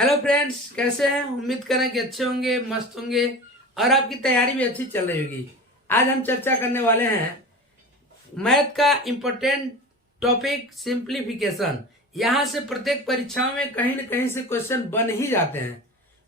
Hello friends, कैसे हैं? उम्मीद करें कि अच्छे होंगे, मस्त होंगे और आपकी तैयारी भी अच्छी चल रही होगी। आज हम चर्चा करने वाले हैं मैथ का इम्पोर्टेंट टॉपिक सिंप्लीफिकेशन। यहाँ से प्रत्येक परीक्षाओं में कहीं न कहीं से क्वेश्चन बन ही जाते हैं।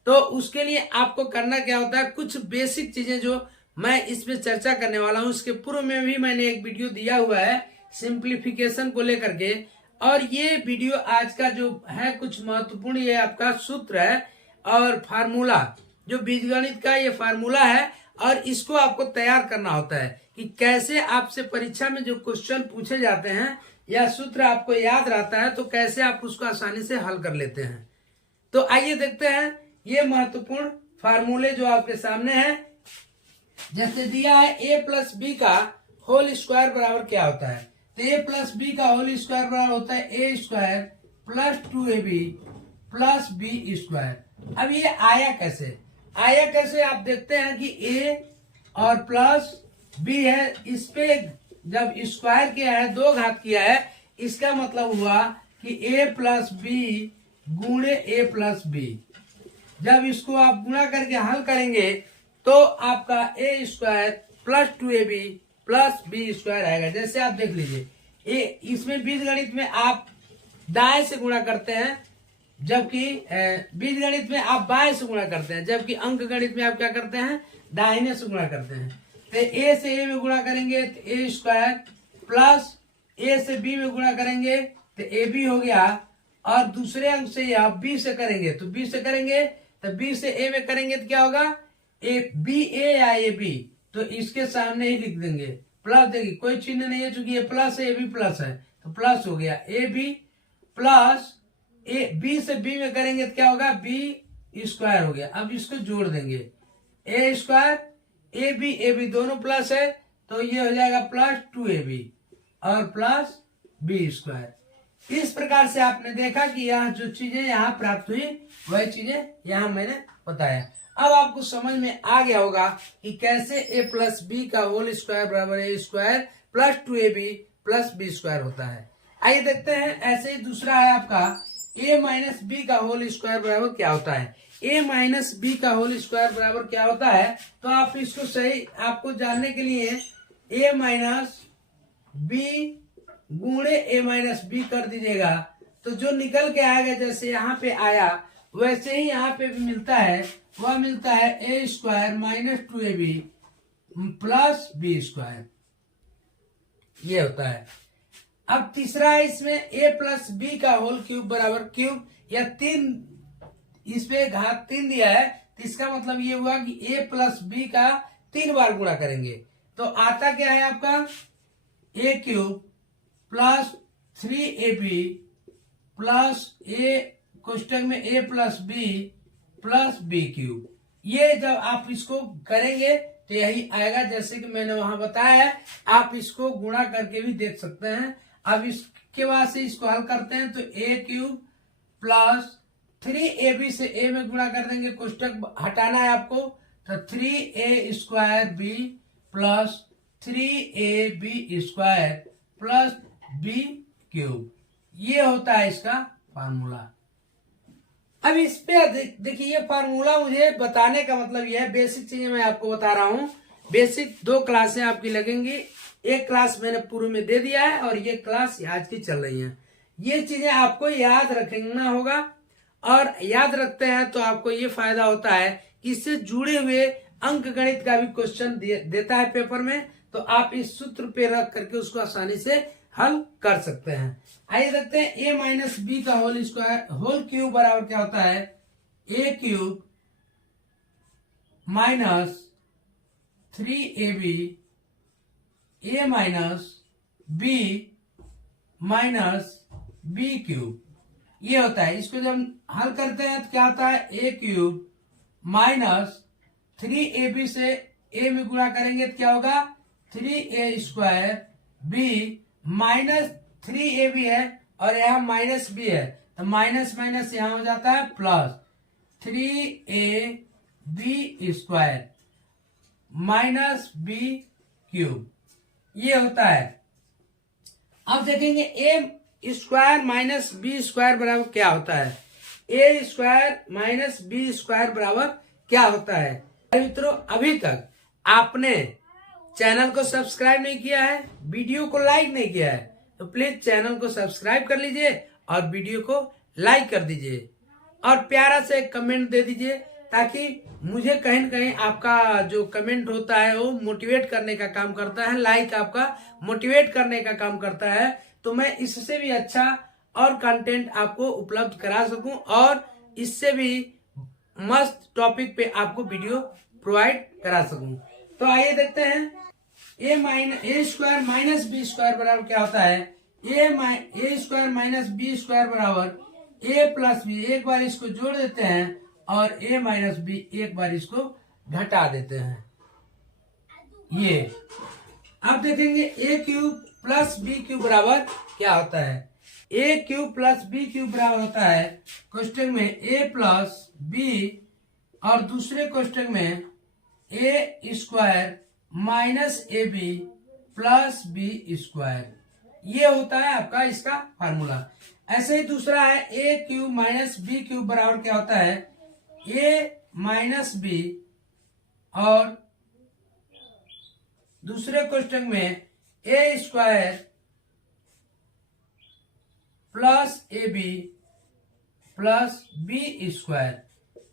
तो उसके लिए आपको करना क्या होता है, कुछ बेसिक चीजें जो मैं इसमें चर्चा करने वाला हूँ। इसके पूर्व में भी मैंने एक वीडियो दिया हुआ है सिंप्लीफिकेशन को लेकर के, और ये वीडियो आज का जो है कुछ महत्वपूर्ण, ये आपका सूत्र है और फार्मूला, जो बीजगणित का ये फार्मूला है, और इसको आपको तैयार करना होता है कि कैसे आपसे परीक्षा में जो क्वेश्चन पूछे जाते हैं या सूत्र आपको याद रहता है तो कैसे आप उसको आसानी से हल कर लेते हैं। तो आइए देखते हैं ये महत्वपूर्ण फार्मूले जो आपके सामने है। जैसे दिया है a प्लस बी का होल स्क्वायर बराबर क्या होता है, तो a प्लस बी का होल स्क्वायर बराबर होता है a square plus 2ab plus B square. अब ये आया कैसे आप देखते हैं कि a और प्लस b है, इस पे जब स्क्वायर किया है, दो घात किया है, इसका मतलब हुआ कि a प्लस बी गुणे a प्लस बी। जब इसको आप गुणा करके हल करेंगे तो आपका a square plus 2ab plus B square आएगा। जैसे आप देख लीजिए, इसमें बीजगणित में आप दाएं से गुणा करते हैं, जबकि बीजगणित में आप बाएं से गुणा करते हैं, जबकि अंक गणित में आप क्या करते हैं, दाहिने से गुणा करते हैं। तो a से a में गुणा करेंगे तो a स्क्वायर प्लस a से b में गुणा करेंगे तो ab हो गया, और दूसरे अंक से या b से करेंगे तो b से करेंगे, तो b से a में करेंगे तो क्या होगा, a b a या a b, तो इसके सामने ही लिख देंगे प्लस। देखिए कोई चिन्ह नहीं है, चूंकि ये प्लस है, a b प्लस है, तो प्लस हो गया a b plus a b से b में करेंगे तो क्या होगा, b स्क्वायर हो गया। अब इसको जोड़ देंगे, a स्क्वायर a b दोनों प्लस है, तो ये हो जाएगा प्लस 2ab और प्लस b स्क्वायर। इस प्रकार से आपने देखा कि यहाँ जो चीजें यहाँ प्राप्त हुई वही चीजें यहाँ मैंने बताया। अब आपको समझ में आ गया होगा कि कैसे a प्लस बी का होल स्क्वायर बराबर a square plus 2ab plus B square होता है। आइए देखते हैं। ऐसे ही दूसरा है आपका a माइनस बी का होल स्क्वायर बराबर क्या होता है। a माइनस बी का होल स्क्वायर बराबर क्या होता है, तो आप इसको सही आपको जानने के लिए a माइनस बी गुणे a माइनस बी कर दीजिएगा, तो जो निकल के आएगा, जैसे यहाँ पे आया वैसे ही यहाँ पे भी मिलता है। वह मिलता है a square minus 2ab plus B square, ये होता है। अब तीसरा है इसमें a प्लस बी का होल क्यूब बराबर क्यूब, या 3, इस पे घात 3 दिया है, तो इसका मतलब ये हुआ कि a प्लस बी का 3 बार गुणा करेंगे तो आता क्या है आपका, a cube plus 3ab plus a कोष्टक में a plus B plus B cube. ये जब आप इसको करेंगे तो यही आएगा, जैसे कि मैंने वहां बताया है। आप इसको गुणा करके भी देख सकते हैं। अब इसके बाद से इसको हल करते हैं तो a क्यूब प्लस 3ab से a में गुणा कर देंगे, कोष्टक हटाना है आपको, तो 3a square b plus 3ab square plus B cube, ये होता है इसका फार्मूला। अब इस पे देखिए, ये फार्मूला मुझे बताने का मतलब ये है, बेसिक चीजें मैं आपको बता रहा हूँ। बेसिक 2 क्लासें आपकी लगेंगी, एक क्लास मैंने पूर्व में दे दिया है और ये क्लास आज की चल रही है। ये चीजें आपको याद रखना होगा, और याद रखते हैं तो आपको ये फायदा होता है कि इससे जुड़े हुए अंक गणित का भी क्वेश्चन देता है पेपर में, तो आप इस सूत्र पे रख करके उसको आसानी से हल कर सकते हैं। आइए देखते हैं a माइनस बी का होल स्क्वायर होल क्यूब बराबर क्या होता है, a cube minus 3ab a minus b minus B cube, ये होता है। इसको जब हल करते हैं तो क्या आता है, a क्यूब माइनस 3ab से a में गुणा करेंगे तो क्या होगा, 3a square b minus 3ab है और यहाँ माइनस b है, तो माइनस माइनस यहाँ हो जाता है plus 3ab square minus B cube, ये होता है। अब देखेंगे a square minus B square बराबर क्या होता है, A square minus B square बराबर क्या होता है। मित्रों, अभी तक आपने चैनल को सब्सक्राइब नहीं किया है, वीडियो को लाइक नहीं किया है, तो प्लीज चैनल को सब्सक्राइब कर लीजिए और वीडियो को लाइक कर दीजिए और प्यारा से एक कमेंट दे दीजिए, ताकि मुझे कहीं न कहीं आपका जो कमेंट होता है वो मोटिवेट करने का काम करता है, लाइक आपका मोटिवेट करने का काम करता है, तो मैं इससे भी अच्छा और कंटेंट आपको उपलब्ध करा सकूं और इससे भी मस्त टॉपिक पे आपको वीडियो प्रोवाइड करा सकूं। तो आइए देखते हैं, ए स्क्वायर माइनस बी स्क्वायर बराबर क्या होता है। A square minus B square बराबर ए प्लस बी, एक बार इसको जोड़ देते हैं और ए माइनस बी एक बार इसको घटा देते हैं। ये अब देखेंगे ए क्यूब प्लस बी क्यूब बराबर क्या होता है। ए क्यूब प्लस बी क्यूब बराबर होता है क्वेश्चन में ए प्लस बी और दूसरे क्वेश्चन में A square minus A B plus B square. ये होता है आपका इसका फार्मूला। ऐसे ही दूसरा है ए क्यूब माइनस बी क्यूब बराबर क्या होता है, ए माइनस बी और दूसरे क्वेश्चन में A square plus A B plus B square.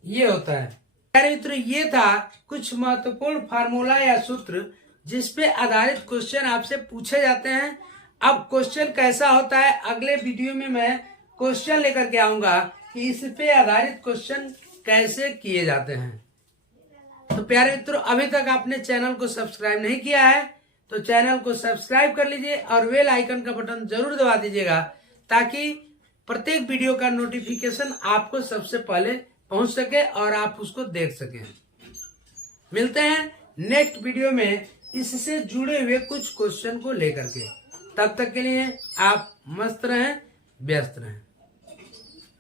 ये होता है। प्यारे मित्रों, ये था कुछ महत्वपूर्ण फार्मूला या सूत्र जिस पे आधारित क्वेश्चन आपसे पूछे जाते हैं। अब क्वेश्चन कैसा होता है, अगले वीडियो में मैं क्वेश्चन लेकर के आऊंगा कि इस पे आधारित क्वेश्चन कैसे किए जाते हैं। तो प्यारे मित्रों, अभी तक आपने चैनल को सब्सक्राइब नहीं किया है तो चैनल को सब्सक्राइब कर लीजिए और बेल आइकन का बटन जरूर दबा दीजिएगा, ताकि प्रत्येक वीडियो का नोटिफिकेशन आपको सबसे पहले पहुंच सके और आप उसको देख सकें। मिलते हैं नेक्स्ट वीडियो में इससे जुड़े हुए कुछ क्वेश्चन को लेकर के। तब तक के लिए आप मस्त रहें, व्यस्त रहें।